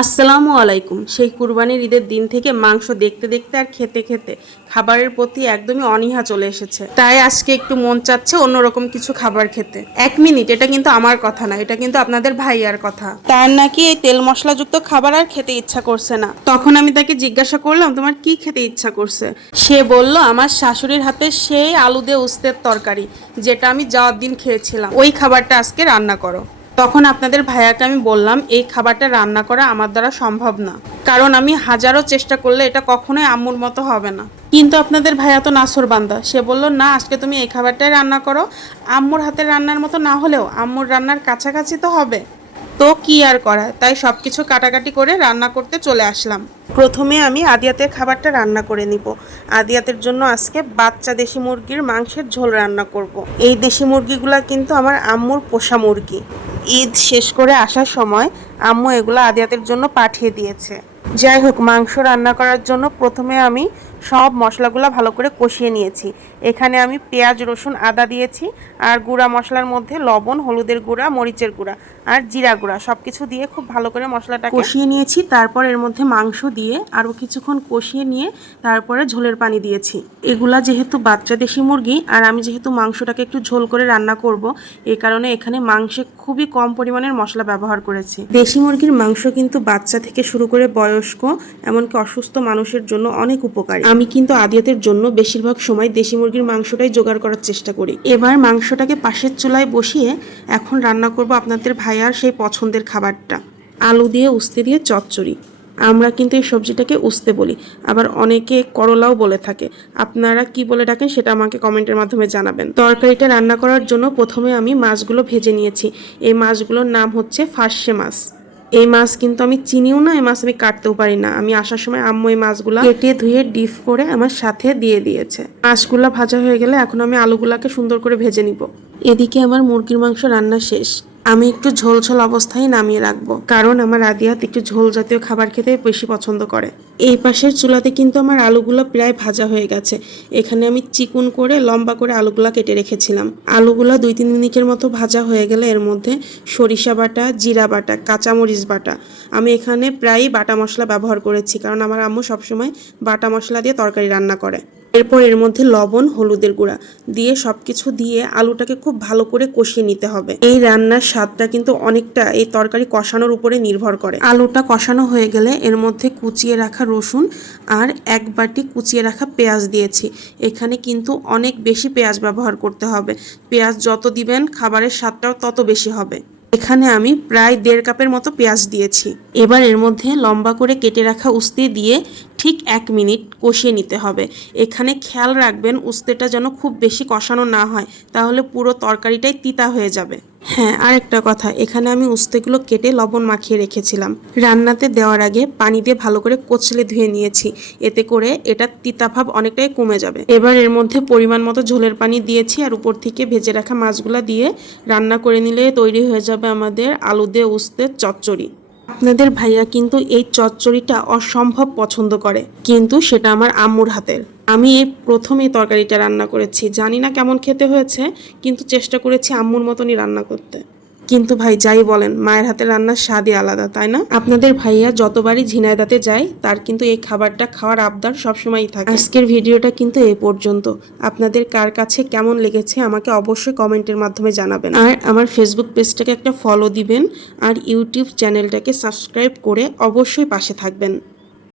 আসসালামু আলাইকুম। সেই কুরবানির ঈদের দিন থেকে মাংস দেখতে দেখতে আর খেতে খেতে খাবারের প্রতি একদমই অনীহা চলে এসেছে। তাই আজকে একটু মন চাচ্ছে অন্যরকম কিছু খাবার খেতে। 1 মিনিট, এটা কিন্তু আমার কথা না, এটা কিন্তু আপনাদের ভাইয়ার কথা। তার নাকি এই তেল মশলাযুক্ত খাবার আর খেতে ইচ্ছা করছে না। তখন আমি তাকে জিজ্ঞাসা করলাম, তোমার কি খেতে ইচ্ছা করছে? সে বলল, আমার শাশুড়ির হাতে সেই আলু দিয়ে উস্তের তরকারি, যেটা আমি যাওয়ার দিন খেয়েছিলাম, ওই খাবারটা আজকে রান্না করো। তখন আপনাদের ভাইয়াকে আমি বললাম, এই খাবারটা রান্না করা আমার দ্বারা সম্ভব না, কারণ আমি হাজারো চেষ্টা করলে এটা কখনোই আম্মুর মতো হবে না। কিন্তু আপনাদের ভাইয়া তো নাছোড়বান্দা, সে বলল, না, আজকে তুমি এই খাবারটাই রান্না করো। আম্মুর হাতের রান্নার মতো না হলেও আম্মুর রান্নার কাছাকাছি তো হবে। তো কি আর করা, তাই সব কিছু কাটাকাটি করে রান্না করতে চলে আসলাম। প্রথমে আমি আদিয়াতের খাবারটা রান্না করে নিব। আদিয়াতের জন্য আজকে বাচ্চা দেশি মুরগির মাংসের ঝোল রান্না করব। এই দেশি মুরগিগুলা কিন্তু আমার আম্মুর পোষা মুরগি। ঈদ শেষ করে আসার সময় আম্মু এগুলো আদিয়াতের জন্য পাঠিয়ে দিয়েছে। যাই হোক, মাংস রান্না করার জন্য প্রথমে আমি সব মশলাগুলো ভালো করে কষিয়ে নিয়েছি। এখানে আমি পেঁয়াজ, রসুন, আদা দিয়েছি, আর গুঁড়া মশলার মধ্যে লবণ, হলুদের গুঁড়া, মরিচের গুঁড়া আর জিরা গুঁড়া সব কিছু দিয়ে খুব ভালো করে মশলাটা কষিয়ে নিয়েছি। তারপর এর মধ্যে মাংস দিয়ে আরও কিছুক্ষণ কষিয়ে নিয়ে তারপরে ঝোলের পানি দিয়েছি। এগুলা যেহেতু বাচ্চা দেশি মুরগি আর আমি যেহেতু মাংসটাকে একটু ঝোল করে রান্না করব, এই কারণে এখানে মাংসে খুবই কম পরিমাণের মশলা ব্যবহার করেছি। দেশি মুরগির মাংস কিন্তু বাচ্চা থেকে শুরু করে বয়স্ক, এমনকি অসুস্থ মানুষের জন্য অনেক উপকারী। আমি কিন্তু আদিয়াতের জন্য বেশিরভাগ সময় দেশি মুরগির মাংসটাই জোগাড় করার চেষ্টা করি। এবার মাংসটাকে পাশের চুলায় বসিয়ে এখন রান্না করব আপনাদের ভাইয়ার সেই পছন্দের খাবারটা, আলু দিয়ে উস্তে দিয়ে চচ্চড়ি। আমরা কিন্তু এই সবজিটাকে উস্তে বলি, আবার অনেকে করলাও বলে থাকে। আপনারা কি বলে ডাকেন সেটা আমাকে কমেন্টের মাধ্যমে জানাবেন। তরকারিটা রান্না করার জন্য প্রথমে আমি মাছগুলো ভেজে নিয়েছি। এই মাছগুলোর নাম হচ্ছে ফার্সে মাছ। এই মাছ কিন্তু আমি চিনিও না, এই মাছ আমি কাটতেও পারি না। আমি আসার সময় আম্মু এই মাছগুলো কেটে ধুয়ে ডিপ করে আমার সাথে দিয়ে দিয়েছে। মাছগুলো ভাজা হয়ে গেলে এখন আমি আলুগুলাকে সুন্দর করে ভেজে নিব। এদিকে আমার মুরগির মাংস রান্না শেষ। আমি একটু ঝোল ঝোল অবস্থায় নামিয়ে রাখবো, কারণ আমার আদিয়াত একটু ঝোল জাতীয় খাবার খেতে বেশি পছন্দ করে। এই পাশের চুলাতে কিন্তু আমার আলুগুলো প্রায় ভাজা হয়ে গেছে। এখানে আমি চিকুন করে লম্বা করে আলুগুলা কেটে রেখেছিলাম। আলুগুলা 2-3 মিনিটের মতো ভাজা হয়ে গেলে এর মধ্যে সরিষা বাটা, জিরা বাটা, কাঁচামরিচ বাটা, আমি এখানে প্রায়ই বাটা মশলা ব্যবহার করেছি, কারণ আমার আম্মু সবসময় বাটা মশলা দিয়ে তরকারি রান্না করে। এরপর এর মধ্যে লবণ, হলুদের গুঁড়া দিয়ে সবকিছু দিয়ে আলুটাকে খুব ভালো করে কষিয়ে নিতে হবে। এই রান্নার স্বাদটা কিন্তু অনেকটা এই তরকারি কষানোর উপরে নির্ভর করে। আলুটা কষানো হয়ে গেলে এর মধ্যে কুচিয়ে রাখা রসুন আর 1 বাটি কুচিয়ে রাখা পেঁয়াজ দিয়েছি। এখানে কিন্তু অনেক বেশি পেঁয়াজ ব্যবহার করতে হবে। পেঁয়াজ যত দিবেন খাবারের স্বাদটাও তত বেশি হবে। এখানে আমি প্রায় 1.5 কাপের মতো পেঁয়াজ দিয়েছি। এবার এর মধ্যে লম্বা করে কেটে রাখা উস্তে দিয়ে ঠিক 1 মিনিট কষিয়ে নিতে হবে। এখানে খেয়াল রাখবেন উস্তেটা যেন খুব বেশি কষানো না হয়, তাহলে পুরো তরকারিটাই তিতা হয়ে যাবে। হ্যাঁ, আরেকটা কথা, এখানে আমি উস্তেগুলো কেটে লবণ মাখিয়ে রেখেছিলাম। রান্নাতে দেওয়ার আগে পানি দিয়ে ভালো করে কচলে ধুয়ে নিয়েছি, এতে করে এটা তিতা ভাব অনেকটাই কমে যাবে। এবার এর মধ্যে পরিমাণ মতো ঝোলের পানি দিয়েছি আর উপর থেকে ভেজে রাখা মাছগুলা দিয়ে রান্না করে নিলে তৈরি হয়ে যাবে আমাদের আলু দিয়ে উস্তের চচ্চড়ি। আপনাদের ভাইয়া কিন্তু এই চচ্চড়িটা অসম্ভব পছন্দ করে, কিন্তু সেটা আমার আম্মুর হাতের। আমি এই প্রথম এই তরকারিটা রান্না করেছি, জানি না কেমন খেতে হয়েছে, কিন্তু চেষ্টা করেছি আম্মুর মতনই রান্না করতে। কিন্তু ভাই যাই বলেন, মায়ের হাতের রান্নার স্বাদই আলাদা, তাই না? আপনাদের ভাইয়া যতবারই ঝিনাইদাতে যায় তার কিন্তু এই খাবারটা খাওয়ার আবদার সবসময়ই থাকে। আজকের ভিডিওটা কিন্তু এই পর্যন্ত। আপনাদের কার কাছে কেমন লেগেছে আমাকে অবশ্যই কমেন্টের মাধ্যমে জানাবেন। আর আমার ফেসবুক পেজটাকে একটা ফলো দিবেন আর ইউটিউব চ্যানেলটাকে সাবস্ক্রাইব করে অবশ্যই পাশে থাকবেন।